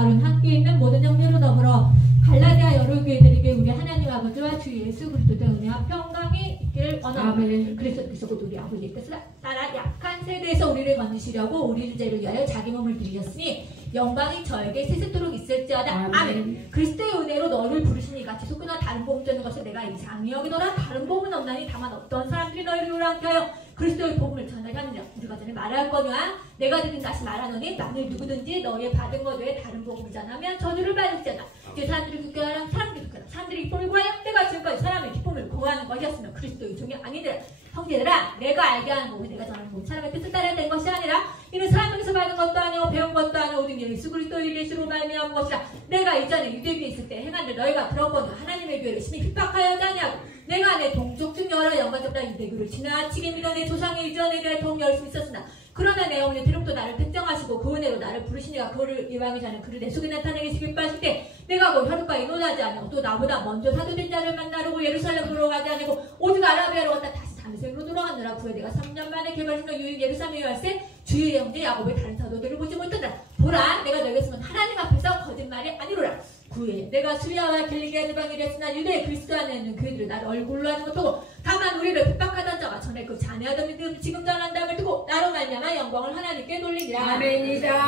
함께 있는 모든 형제로 더불어 갈라디아 여러 교회들에게 우리 하나님 아버지와 주 예수 그리스도의 은혜와 평강이 있기를 원하오니 그리스도께서 곧 우리 아버지의 뜻을 따라 약한 세대에서 우리를 건지시려고 우리 주제를 위하여 자기 몸을 드리셨으니 영광이 저에게 세세토록 있을지어다. 아멘. 그리스도의 은혜로 너를 부르시니 같이 속구나 다른 복음 전하는 것을 내가 이상히 여기노라. 다른 복음은 없나니 다만 어떤 사람들이 너희를 요란케 하여 그리스도의 복음을 전하게 하느냐. 우리가 전에 말할거니와 내가 들은 다시 말하노니 만일 누구든지 너의 받은 것 외에 다른 복음을 전하면 저주를 받을지어다. 그 사람들이 기뻐하라. 사람들이 기뻐하라. 사람들이 기쁨을 구하여 때가 지금까지 사람의 기쁨을 구하는 것이었으며 그리스도의 종이 아니더라. 형제들아, 내가 알게 하는 복음이 내가 전하는 복음 사람의 뜻을 따라야 된 것이 아니라 이는 사람에게서 받은 것도 아니고 배운 것도 아니고 오직 예수 그리스도의 일이시로 말미암은 것이라. 내가 이전에 유대교에 있을 때 행한 일 너희가 들어보니 하나님의 교회를 심히 핍박하여지 아니하고 내가 내 동족 중 여러 영광적보다 유대교를 지나치게 믿어 내 조상의 유전에 대해 더 열심히 있었으나 그러나 내 어머니 대륙도 나를 특정하시고 그 은혜로 나를 부르시니가 그를 이방의 자는 그를 내 속에 나타내게 기뻐하실 때 내가 곧 혈육과 인혼하지 않고 또 나보다 먼저 사도된 자를 만나려고 예루살렘으로 가지 않고 오직 아라비아로 갔다 다시 다메섹으로 돌아갔느라 그에 내가 3년 만에 개발신로 유익 예루살렘에 왔을 주의 형제 야곱의 다른 사도들을 보지 못한다. 보라, 내가 너에게 쓰면 하나님 앞에서 거짓말이 아니로라. 구에 내가 수리아와 길리기아 지방에 있으나 유대의 그리스도 안에 있는 그들을 나를 얼굴로 하지 못하고 다만 우리를 핍박하던 자가 전에 그 자네하던 믿음 지금 전한다음을 두고 나로 말미암아 영광을 하나님께 돌리니라. 아멘이다.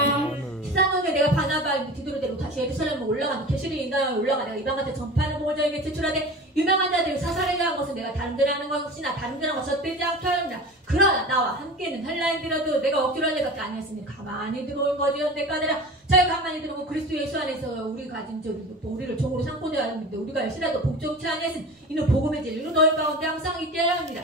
13년에 내가 바나바와 디도로대로 다시 예루살렘으로 올라가는 계시를 인도하여 올라가 내가 이방한테 전파하는 복을 저에게 제출하되 유명한 자들을 사살하게 한 것은 내가 다른 데를 하는 것이나 다른 데는 헛되지 않게 하였느냐. 그러나 나와 함께는 헬라인들어도 내가 억지로 할 일밖에 아니었으니 가만히 들어온 거지였는데 까다라 저희가 가만히 들어오고 그리스도 예수 안에서 우리 가진 우리를 종으로 삼고 되어야 하는데 우리가 열심히라도 복종치 아니했으니 이는 복음의 진리로 너희 가운데 항상 있게 하려 합니다.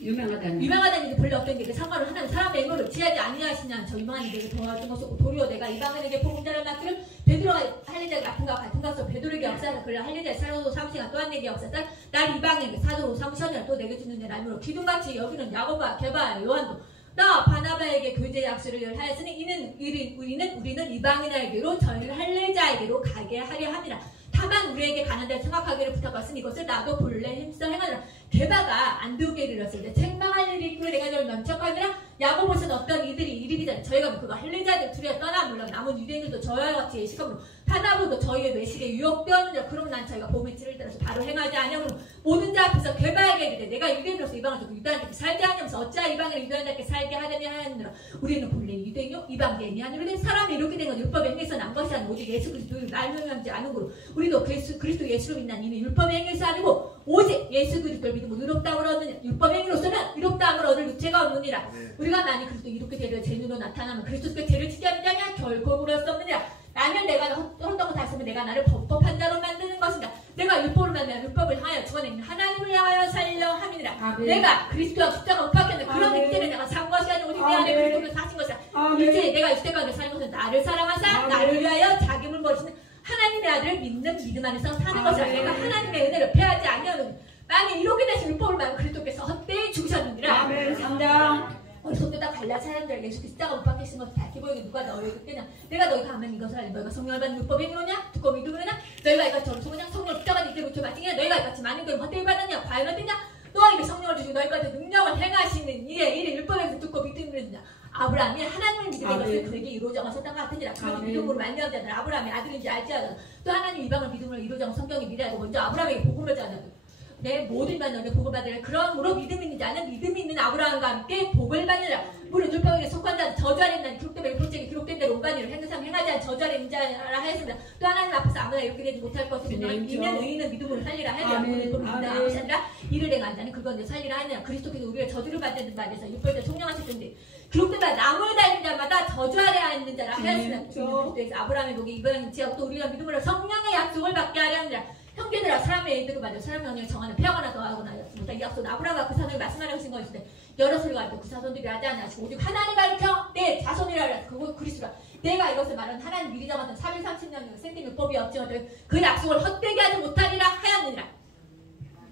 유명하다는 일이 본래 없던 게 상관을 하나님 사람의 의무를 지하지 아니하시냐. 저 유명한 일에게 도와준 것이고 도리어 내가 이방인에게 복음자를 맡기를 베드로가 할례자가 같은 것 같은 것으로 베드로에게 역사하사 그를 할례자의 사도로 삼으시가 또한 내게 역사하사 날 이방인에게 사도로 삼으셨느라 또 내게 주는 내 날므로 기둥같이 여기는 야고보와 게바와 요한도 나 바나바에게 교제 약속을 하였으니 우리는 이방인에게로 저희를 할례자에게로 가게 하려 합니다. 다만 우리에게 가는 데를 생각하기를 부탁했으니 이것을 나도 본래 힘써 행하느라. 게바가 안디옥에 이르렀을 때 책망할 일이 있고 내가 저를 면책하느라 야고보서는 어떤 이들이 이르기 전에 저희가 그가 할례자들 둘이 떠나 물론 남은 유대인들도 저희와 같이 예식함으로 바나바도 저희의 외식에 유혹되었느니라. 그러면 난 저희가 봄의 찌를 따라서 바로 행하지 아니하므로 모든 자 앞에서 게바에게 이르되 내가 유대인으로서 이방을 듣고 유다인에게 살게 하냐면서 어찌하 이방을 유다인에게 살게 하느냐 하였느라. 우리는 본래 유대인요 이방인이 아니라 사람이 이렇게 된 건 율법에 행해서 난 것이 아니고 오직 예수 그리스도를 말명하지 않은 거로 우리도 그리스도 예수로 믿는 이는 율법에 행해서 아니고 오직 예수 그리스도를 믿으면 의롭다함을 얻느냐. 율법의 행위로서는 의롭다함을 얻을 육체가 없느니라. 우리가 만일 그리스도 이렇게 되려 제 눈으로 나타나면 그리스도께 죄를 지지 않는 자냐. 결코 그럴 수 없느니라. 나는 내가 헛된 거 다 했으면 내가 나를 법한 자로 만드는 것이다. 내가 율법을 만나면 율법을 하여 주어내는 하나님을 향하여 살려 함이니라. 아멘. 내가 그리스도와 십자가 못 박혔는데 그런 이때는 내가 산 것이 아니고 오직 내 안에 그리스도를 사신 것이다. 이제 내가 이때까지 사는 것은 나를 사랑하사 나를 위하여 자기 몸을 버리시는 하나님의 아들을 믿는 믿음 안에서 사는 것이라. 내가 하나님의 은혜를 패하지 아니하노니 만일 이렇게 되신 율법을 말하면 그리스도께서 헛되이 죽으셨느니라. 아멘. 3장 어리석다 갈라 사람들 예수 십자가 못 박히신 것을 밝히 보이게 누가 너희에게 그때냐. 내가 너희가 하면 이것을 알리 너희가 성령을 받는 율법에 행위로냐 듣고 믿으느냐. 너희가 이같이 저를 그냥 성령 십자가 이때 붙여 맞지냐. 너희가 이같이 많은 걸 헛되이 받았냐. 과연 어땠냐. 너희에게 성령을 주시고 너희까지 능력을 행하시는 일에 율법에서 듣고 믿으느냐. 아브라함이 하나님을 믿는 것을 그에게 이루어져 왔었던 것 같으니라. 그런 믿음으로 말미암은 자들 아브라함이 아들인지 알지 않아. 또 하나님 이방을 믿음으로 이루어져 성경이 미래하고 먼저 아브라함에게 복음을 전하고 내 모든 만 너네 복을 받으라. 그러므로 믿음 있는 자는 믿음 있는 아브라함과 함께 복을 받으라. 무릇 율법에 속한 자는 저주하는 난 기록된 일본책에 기록된 대로 온갖 일을 행사함 행하지 않은 저주하는 자라 하였습니다. 또 하나님 앞에서 아무나 이렇게 되지 못할 것이며 이는 의인은 믿음으로 살리라 하여 믿음으로 믿는다 것이 아니라 이를 행한 자는 그건 살리라 하느냐. 그리스도께서 우리가 저주를 받는 바에 대해서 율법에 총명하실 텐데 기록된 바 나무에 달린 자마다 저주하려 하는 자라 하였으나 그리스도에서 아브라함의 복이 이방인 지하고 또 우리가 믿음으로 성령의 약속을 받게 하려 하느라. 형제들아 사람의 일들을 받아 사람의 영향을 정하는 폐하거나 더하거나 못한 이 약속은 아브라함과 그 사람이 말씀하려신 것인데 여러 소리가 있고 그 자손들이 하지 않으시고 오직 하나님 가르쳐 내 자손이라 하라. 그거 그리스도라. 내가 이것을 말하는 하나님 미리 정하던 430년 생긴 율법이 없지만도 그 약속을 헛되게 하지 못하리라 하였느니라.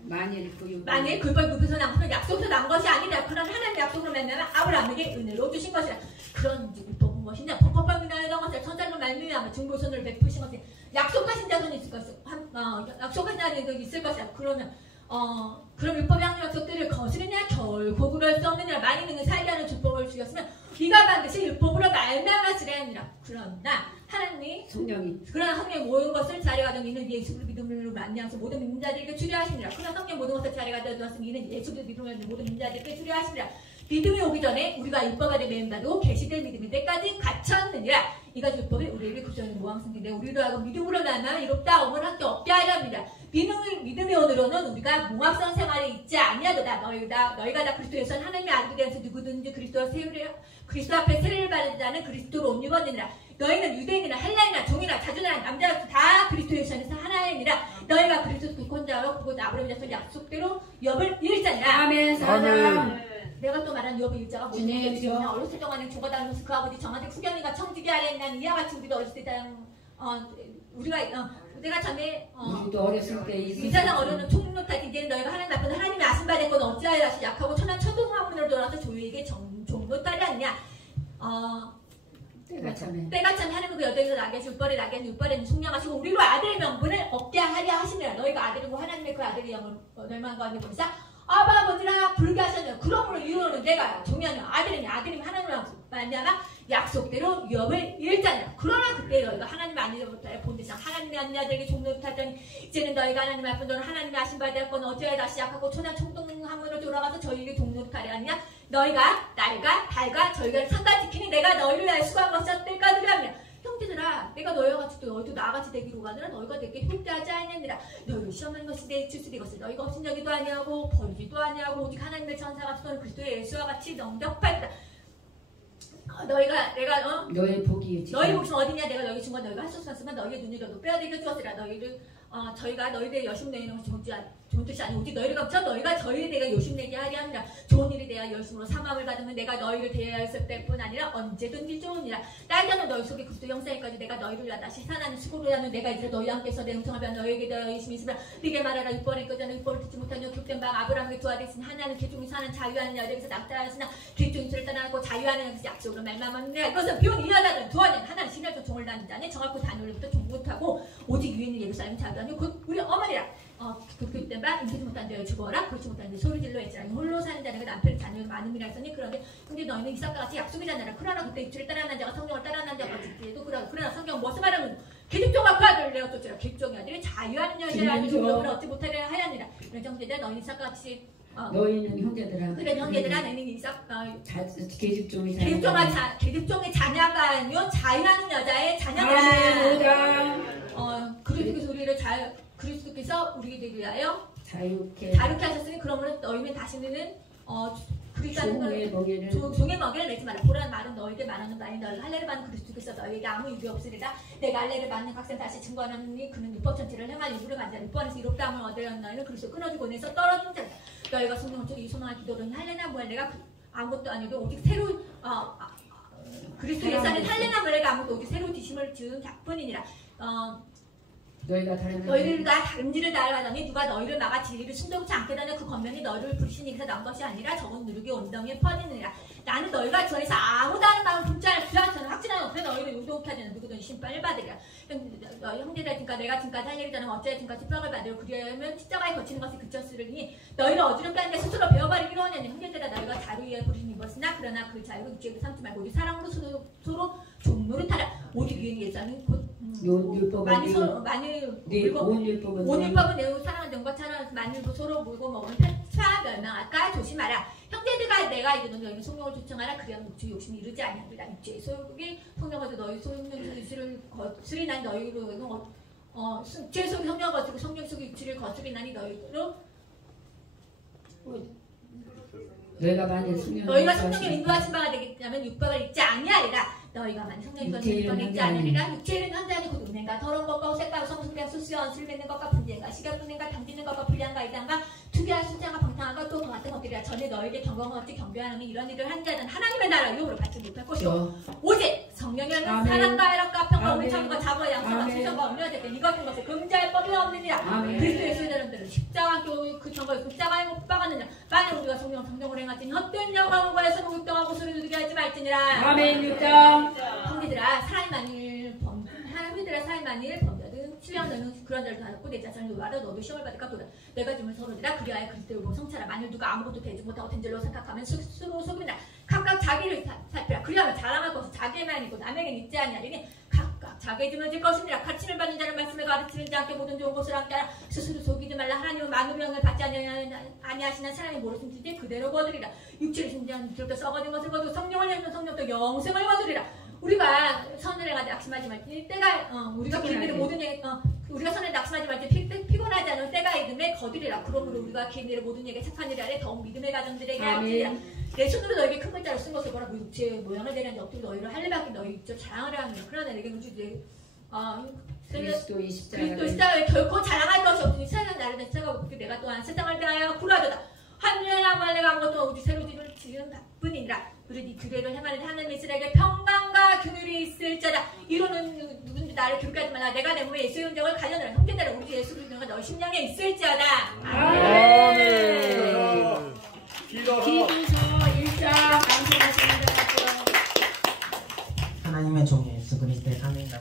만일 그 율법이 굽혀서 난 약속에서 난 것이 아니라 그런 하나님의 약속으로 만나면 아브라함에게 은혜로 주신 것이라. 그런 율법은 무엇이냐. 법법함이나 이런 것을 천사로 말미암아 중보선을 베푸신 것이 약속하신 자손이 있을 것이고 약속하신 자손이 있을 것이야. 그러면 그럼 율법의 하나님의 약속들을 거스르냐. 결코 그럴 수 없느니라. 만일 능히 살게 하는 율법을 주셨으면 이가 반드시 율법으로 말미암았으리라 하니라. 그러나 하니 성령이 그러나 성령이 모든 것을 자리하던 이는 예수를 믿음으로 만나서 모든 믿는 자들에게 주려하시니라. 그러나 성령 모든 것을 자리하던 이는 예수를 믿음으로 모든 믿는 자들에게 주려하시니라. 믿음이 오기 전에 우리가 율법 안에 매인다도 계시될 믿음이 때까지 갇혔느니라. 이가 율법이 우리에게 구조하는 모함성인데 우리로 하고 믿음으로 나면 이롭다 엄을 함께 얻게 하려 합니다. 믿음의 오늘로는 우리가 몽합성 생활에 있지 아니하도다. 너희가 다 그리스도에서 하나님의 아들이 되어서 누구든지 그리스도 앞에 세례를 받은 자는 그리스도로 옷 입었느니라. 너희는 유대인이나 헬라인이나 종이나 자주나 남자나 다 그리스도에서 하나이니라. 너희가 그리스도 혼자로 그곳 아브라함의 자손 약속대로 욥을 일자니라. 아멘. 사랑. 내가 또 말한 욥의 일자가 주님, 어렸을 동안에 죽어다니면서 그 아버지 정한테 후견이가 청지기 아래 난 이와 같이 우리도 어렸을 때 내가 전에 우리도 어렸을 때 미사장 어른은 총력할 이제는 너희가 하나님 앞에서 하나님의 아신받은 건 어찌하여 다시 약하고 천한 천둥학문으로 돌아서 조유에게 종노딸이 아니냐. 때가 참에 하나님은 그 여자에서 나게 율법에는 숙명하시고 우리로 아들의 명분을 얻게 하려 하시니라. 너희가 아들이고 하나님의 그 아들의 영을 멸망과 하는 보니까 아버지라 부르게 하셨네요. 그러므로 이유는 내가 종이하는 아들이면 하나님을 만나가 약속대로 욥을 일자니라. 그러나 그때 너희가 하나님 아니로부터 본대상 하나님의 아들에게 종로를 타더니 이제는 너희가 하나님 앞에 너는 하나님의 아신 바 되었건 어찌하여 다시 약하고 천한 총동함으로 돌아가서 저희에게 종로를 타려 하느냐. 너희가 날과 달과 저희가 상관지키니 내가 너희를 위하여 수고한 것이 때까지 하느냐. 형제들아 내가 너희와 같이 또 너희도 나같이 되기로 가느라 너희가 내게 획대하지 아니하니라. 너희를 시험하는 것이 내 주술이 것을 너희가 업신여기도 아니하고 벌지도 아니하고 오직 하나님의 천사같이 너는 그리스도의 예수와 같이 영접하리라. 내가 너의 복이 너희 목숨 어디냐. 내가 너희 준 건 너희가 할 수 없었으면 너희의 눈이라도 빼앗겨 주었으라. 너희를 저희가 너희들의 여심내는 것이 좋은 뜻이 아니고 오직 너희를 감춰 너희가 저희에 대해 요심내게 하려 합니다. 좋은 일에 대하여 열심으로 사망을 받으면 내가 너희를 대하였을 때뿐 아니라 언제든지 좋으니라. 딸자는 너희 속에 그리스도 형상에까지 내가 너희를 위하여 다시 산하는 수고를 하는 내가 이제 너희 함께서 내 음성을 배워 너희에게 대하여 열심히 있으면 네게 말하라. 육번에 끄자는 육번을 듣지 못하며 격된 방 아브라함의 두 아들이 있으니 하나는 개종이 사는 자유하는 여자에게서 낙타하였으나 개종이 저를 떠나고 자유하는 여자에서 약속으로 말마마느냐. 이것은 비온 이하다든 두 아들은 하나는 신랄적 종을 다니는 자니 정확고 단율로부터 종 못하고 오직 유인은 예루살렘 자유하니 곧 우리 어머니라. 그렇게 된 바 인기지 못한 자여 죽어라. 그렇지 못한 자 소리질러 했지라. 홀로 사는 자는 남편이 자녀를 많음이라 했으니 그런데 근데 너희는 이삭과 같이 약속이잖아라. 그러나 그때 육체를 따라하는 자가 성령을 따라하는 자가 듣기에도 그러나 성경 무엇을 말하면 계집종과 그 아들을 내어 쫓으라. 계집종의 아들이 자유하는 여자를 아니 그러므로 얻지 못하려 하였느니라. 이런 형제들아 너희 이삭과 같이 너희는 형제들아 그래 형제들아 너희는 이삭 계집종의 자녀가 아니요 자유하는 여자의 자녀가 그리스도께서 우리를 그리스도께서 우리를 위하여 자유케 하셨으니 그러므로 너희는 다시는 종의 먹이를 내지 마라. 보라는 말은 너희에게 말하는 말이 너희가 할례를 받는 그리스도께서 너희에게 아무 유비 없으리라. 내가 할례를 받는 각생 다시 증거하노니 그는 율법 전체를 행할 유부를 간자. 율법에서 이롭다함을 얻으려는 너희는 그리스도 끊어지고 내서 떨어진 자다. 너희가 성령을 통해 이 소망을 기도로니 할례나 무할례가 아무것도 아니고 오직 새로 그리스도 예수 안에 할례나 무할례가 아무것도 오직 새로 지심을 지은 작뿐이니라. 너희를 다른 일을 다하더니 누가 너희를 막아 진리를 순종치 않게 되는 그 권면이 너희를 부르신 일에서 나온 것이 아니라 적은 누르기 온덩이에 퍼지느니라. 나는 너희가 저에서 아무 다른 마음을 품지 않을 줄 저는 확신하는 없으나 너희를 요동케 하지 않는 누구든 심판을 받으리라. 너희 형제들 지금까지 내가 지금까지 할 일이 저는 어찌하여 지금까지 핍박을 받으려 그리하면 십자가에 거치는 것이 그쳤으니 너희를 어지럽게 하는 데 스스로 배워버리기로 하냐니. 형제들아 너희가 자유 위에 부르신 이것이나 그러나 그 자유를 육체에게 삼지 말고 우리 사랑으로 서로 종노릇하라. 오직 위에 예자는 곧 온 율법은 내 사랑하는 영과 차라리 만일도 서로 물고 먹으면 패차 멸망할까 조심하라. 형제들아 내가 이르는 너희는 성령을 조청하라. 그리하면 육체의 욕심이 이르지 아니하리라. 육체의 소욕이 성령을 너희 소욕의 육체를 거스리 난 너희로 육체의 소욕이 성령을 거스리고 성령 속의 육체를 거스리 나니 너희로 너희가 성령의 인도하신 바가 되겠다면 육박을 잊지 아니하리라. 너희가 만약 성령의 인도를 잊지 아니하리라. 육체는 현재 아니고 음행과 더러운 것과 색과 성숙과 수수와 술 맺는 것과 분쟁과 시각 분쟁과 당기는 것과 불량과 이단과 투기와 술장과 방탕과 또 그 같은 것들이라. 전에 너희에게 경건과 어찌 경배하는 이런 일을 한 자는 하나님의 나라 유업으로 받지 못할 것이오. 오직 성령의 사랑과 애락과 평과 우리 참과 자부와 양심과 수정과 언면을 때 이것 같은 것을 금지할 법이 없느니라. 그리스도의 수혜자들은 십자가 그 정거에 십자가에 못 박았느냐. 만일 우리가 성령을 행하지 헛된 영광을 구하여서 목욕당하고 소리 두르게 하지 말지니라. 아멘. 6장 형제들아 사람이 만일 범죄든 신령 너는 그런 자를 다했고 내 자신을 노하라. 너도 시험을 받을까 보다. 내가 주면 서로지라. 그리하여 그리스도를 보고 성찰하. 만일 누가 아무것도 되지 못하고 된 줄로 생각하면 스스로 속이나 각각 자기를 살피라. 그리하면 자랑할 것은 자기에만 있고 남에게는 있지 아니하리니 각각 자기 주어질 것이니라. 가르침을 받는 자는 말씀을 가르치지 않게 모든 좋은 것을 함께 하라. 스스로 속이지 말라. 하나님은 만우명을 받지 아니하시는 사람이 모르신지 그대로 거두리라. 육체를 신지한 들도 썩어진 것을 거두고 성령을 내는 성령도 영생을 거두리라. 우리가 선을 해가지고 낙심하지 말지. 때가 우리가 기인들의 모든 우리가 선을 낙심하지 말지. 피곤하지 않은 때가 이름에 거두리라. 그러므로 우리가 기인들의 모든 얘기 착한 일에 아래 더욱 믿음의 가정들에게 하리라. 내 손으로 너에게 큰 글자로 쓴 것을 보라. 육체의 모양을 내려는 엎드려 너희를 할례받기 너희 입적 자랑을 하는 거야. 그러나 내게 주지 그리스도의 십자가를 결코 자랑할 것이 없으니 세상은 나를 내가 내가 또한 세상을 대하여 구라도다. 하늘이나 말레가 아무것도 오직 새로 지은 바뿐이니라. 우리 규례를 행하는 하나님의 이스라엘에게 평강과 긍휼이 있을자다. 이로는 누군지 나를 기록하지 말라. 내가 내 몸에 예수의 흔적을 가져노라. 형제들아 우리 예수 그리스도가 너희 심령에 있을지어다. 아멘. 기도서 1장 감사하십니다. 하나님의 종 예수 그리스도의 삼위일체